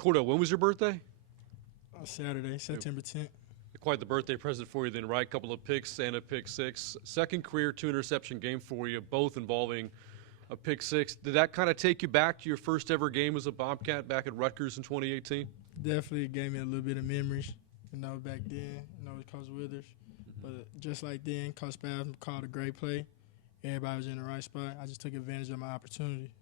Kordell, when was your birthday? Saturday, September 10th. Quite the birthday present for you then, right? Couple of picks and a pick six. Second career two-interception game for you, both involving a pick six. Did that kind of take you back to your first ever game as a Bobcat back at Rodgers in 2018? Definitely gave me a little bit of memories, back then, with Coach Withers. But just like then, Coach Spav called a great play. Everybody was in the right spot. I just took advantage of my opportunity.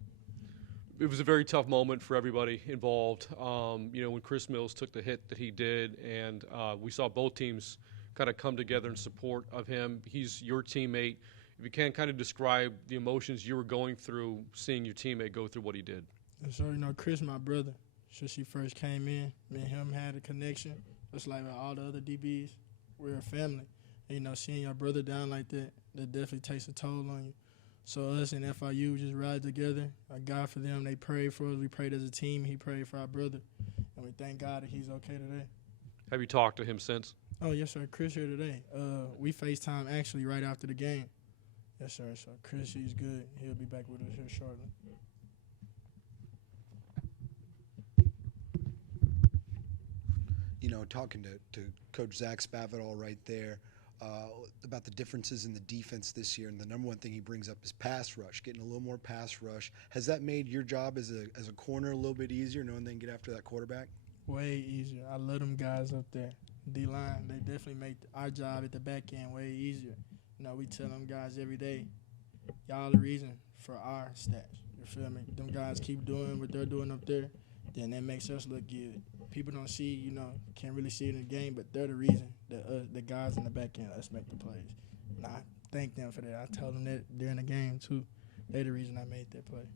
It was a very tough moment for everybody involved. When Chris Mills took the hit that he did, and we saw both teams kind of come together in support of him. He's your teammate. If you can kind of describe the emotions you were going through seeing your teammate go through what he did. So, Chris, my brother, since he first came in, me and him had a connection. Just like with all the other DBs, we're a family. And, seeing your brother down like that definitely takes a toll on you. So us and FIU just ride together. I God for them. They prayed for us. We prayed as a team. He prayed for our brother. And we thank God that he's okay today. Have you talked to him since? Oh, yes, sir. Chris here today. We FaceTime actually right after the game. Yes, sir. So Chris, he's good. He'll be back with us here shortly. Talking to Coach Zach Spavital right there about the differences in the defense this year, and the number one thing he brings up is pass rush, getting a little more pass rush. Has that made your job as a corner a little bit easier, knowing they can get after that quarterback? Way easier. I love them guys up there. D-line, they definitely make our job at the back end way easier. We tell them guys every day, y'all the reason for our stats. You feel me? Them guys keep doing what they're doing up there, then that makes us look good. People don't see, can't really see it in the game, but they're the reason that the guys in the back end, us make the plays. And I thank them for that. I tell them that during the game, too. They're the reason I made that play.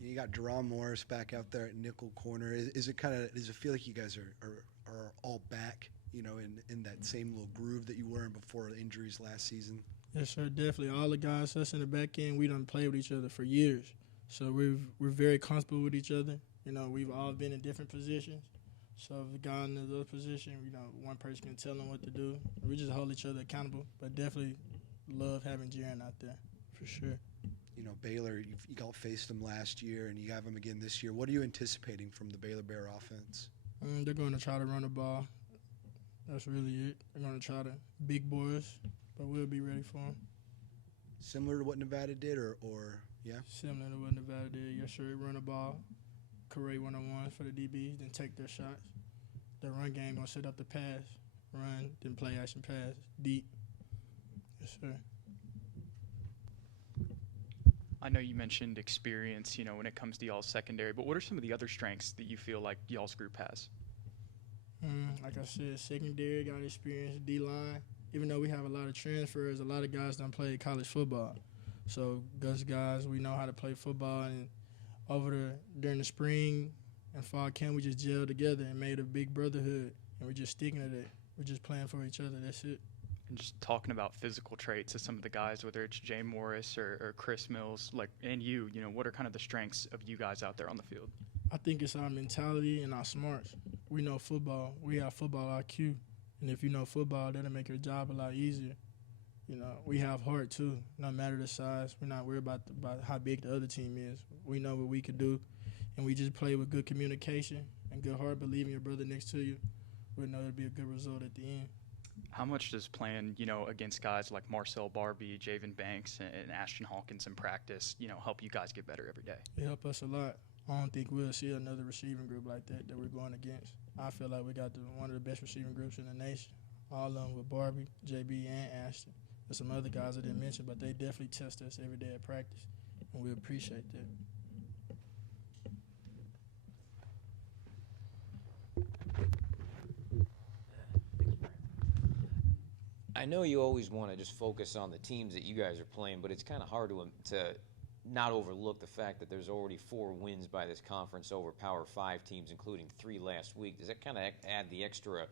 You got Deron Morris back out there at nickel corner. Does it feel like you guys are all back, in that same little groove that you were in before the injuries last season? Yes, sir, definitely. All the guys, us in the back end, we done played with each other for years. So we're very comfortable with each other. We've all been in different positions. So if a guy in the other position, one person can tell them what to do. We just hold each other accountable, but definitely love having Jaren out there, for sure. Baylor, you all faced them last year, and you have them again this year. What are you anticipating from the Baylor Bear offense? They're going to try to run the ball. That's really it. They're going to try to big boys, but we'll be ready for them. Similar to what Nevada did, or yeah? Similar to what Nevada did, yes, sir. Run the ball, create one-on-ones for the DBs, then take their shots. The run game going to set up the pass, run, then play action pass, deep. Yes, sir. I know you mentioned experience, when it comes to y'all's secondary, but what are some of the other strengths that you feel like y'all's group has? Like I said, secondary, got experience, D-line. Even though we have a lot of transfers, a lot of guys done played college football. So us guys, we know how to play football. And during the spring and fall camp, we just gelled together and made a big brotherhood. And we're just sticking to that. We're just playing for each other. That's it. And just talking about physical traits of some of the guys, whether it's Jay Morris or Chris Mills, and you, what are kind of the strengths of you guys out there on the field? I think it's our mentality and our smarts. We know football. We have football IQ. And if you know football, that'll make your job a lot easier. We have heart, too. No matter the size, we're not worried about how big the other team is. We know what we can do, and we just play with good communication and good heart, believing your brother next to you. We know it'll be a good result at the end. How much does playing, against guys like Marcel Barbie, Javen Banks, and Ashton Hawkins in practice, help you guys get better every day? It helps us a lot. I don't think we'll see another receiving group like that we're going against. I feel like we got one of the best receiving groups in the nation. All of them with Barbie, JB, and Ashton. There's some other guys I didn't mention, but they definitely test us every day at practice, and we appreciate that. I know you always want to just focus on the teams that you guys are playing, but it's kind of hard to not overlook the fact that there's already 4 wins by this conference over Power 5 teams, including 3 last week. Does that kind of add the extra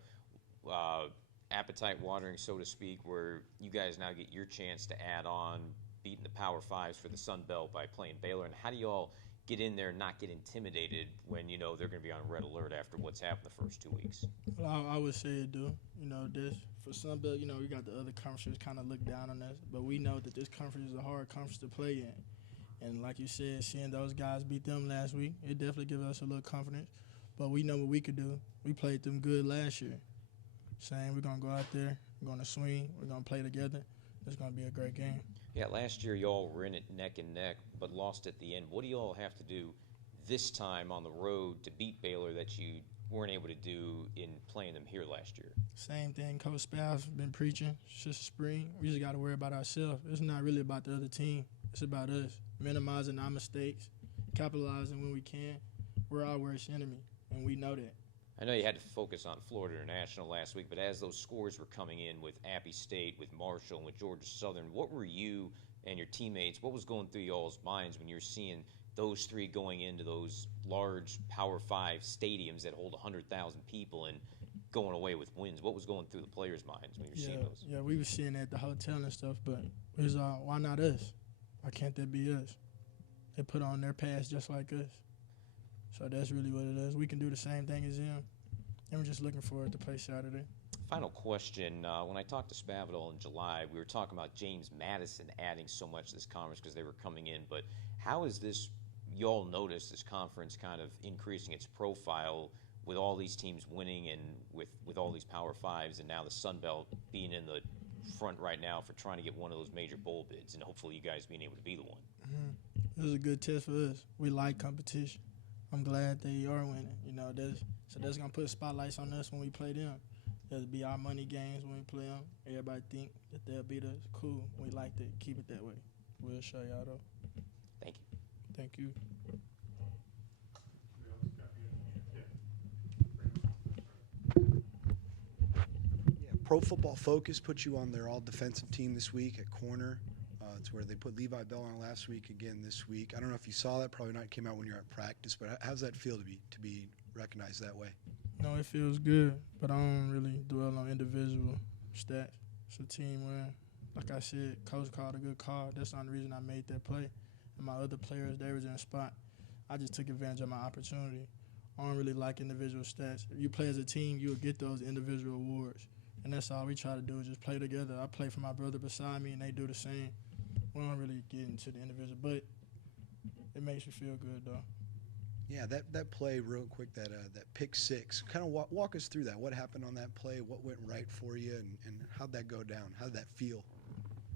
appetite watering, so to speak, where you guys now get your chance to add on beating the Power 5s for the Sun Belt by playing Baylor? And how do you all get in there and not get intimidated when you know they're going to be on red alert after what's happened the first 2 weeks? Well, I would say it do. This for Sun Belt, we got the other conferences kind of look down on us, but we know that this conference is a hard conference to play in. And like you said, seeing those guys beat them last week, it definitely gives us a little confidence. But we know what we could do. We played them good last year. Saying we're going to go out there, we're going to swing, we're going to play together. It's going to be a great game. Yeah, last year y'all were in it neck and neck, but lost at the end. What do y'all have to do this time on the road to beat Baylor that you weren't able to do in playing them here last year? Same thing Coach Spaff's been preaching since spring. We just got to worry about ourselves. It's not really about the other team. It's about us, minimizing our mistakes, capitalizing when we can. We're our worst enemy, and we know that. I know you had to focus on Florida International last week, but as those scores were coming in with Appy State, with Marshall, and with Georgia Southern, what were you and your teammates, what was going through y'all's minds when you were seeing those three going into those large Power 5 stadiums that hold 100,000 people and going away with wins? What was going through the players' minds when you were seeing those? Yeah, we were seeing that at the hotel and stuff, but it was why not us? Why can't that be us? They put on their pass just like us. So that's really what it is. We can do the same thing as them, and we're just looking forward to play Saturday. Final question. When I talked to Spavital in July, we were talking about James Madison adding so much to this conference because they were coming in, but how is this, y'all notice this conference kind of increasing its profile with all these teams winning and with all these Power 5s and now the Sun Belt being in the front right now for trying to get one of those major bowl bids and hopefully you guys being able to be the one? It was a good test for us. We like competition. I'm glad they are winning. That's going to put spotlights on us when we play them. It'll be our money games when we play them. Everybody think that they'll beat us. Cool. We like to keep it that way. We'll show y'all, though. Thank you. Thank you. Pro Football Focus put you on their all-defensive team this week at corner. It's where they put Levi Bell on last week, again this week. I don't know if you saw that. Probably not. It came out when you were at practice. But how's that feel to be recognized that way? No, it feels good, but I don't really dwell on individual stats. It's a team where, like I said, coach called a good call. That's the only reason I made that play. And my other players, they was in a spot. I just took advantage of my opportunity. I don't really like individual stats. If you play as a team, you'll get those individual awards. And that's all we try to do is just play together. I play for my brother beside me, and they do the same. We don't really get into the individual, but it makes me feel good, though. Yeah, that play real quick, that pick six, kind of walk us through that. What happened on that play? What went right for you, and how'd that go down? How'd that feel?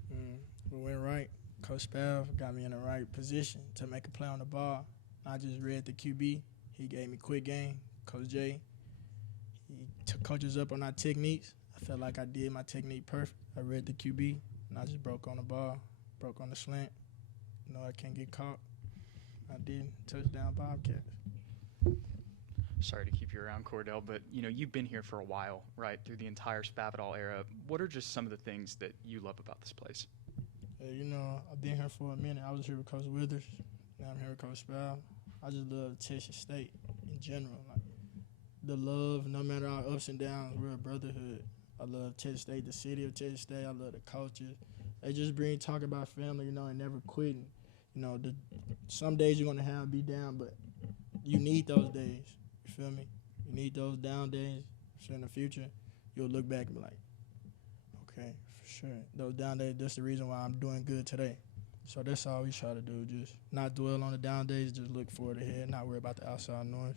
It went right. Coach Spav got me in the right position to make a play on the ball. I just read the QB. He gave me quick game. Coach J, he took coaches up on our techniques. I felt like I did my technique perfect. I read the QB, and I just broke on the ball, broke on the slant. I can't get caught. I did. Touchdown Bobcats. Sorry to keep you around, Kordell, but you've been here for a while, right? Through the entire Spavital era. What are just some of the things that you love about this place? I've been here for a minute. I was here with Coach Withers. Now I'm here with Coach Spav. I just love Texas State in general. Like the love, no matter our ups and downs, we're a brotherhood. I love Texas State, the city of Texas State. I love the coaches. They just talk about family, and never quitting. Some days you're going to be down, but you need those days. You feel me? You need those down days. So in the future, you'll look back and be like, okay, for sure. Those down days, that's the reason why I'm doing good today. So that's all we try to do, just not dwell on the down days, just look forward ahead, not worry about the outside noise.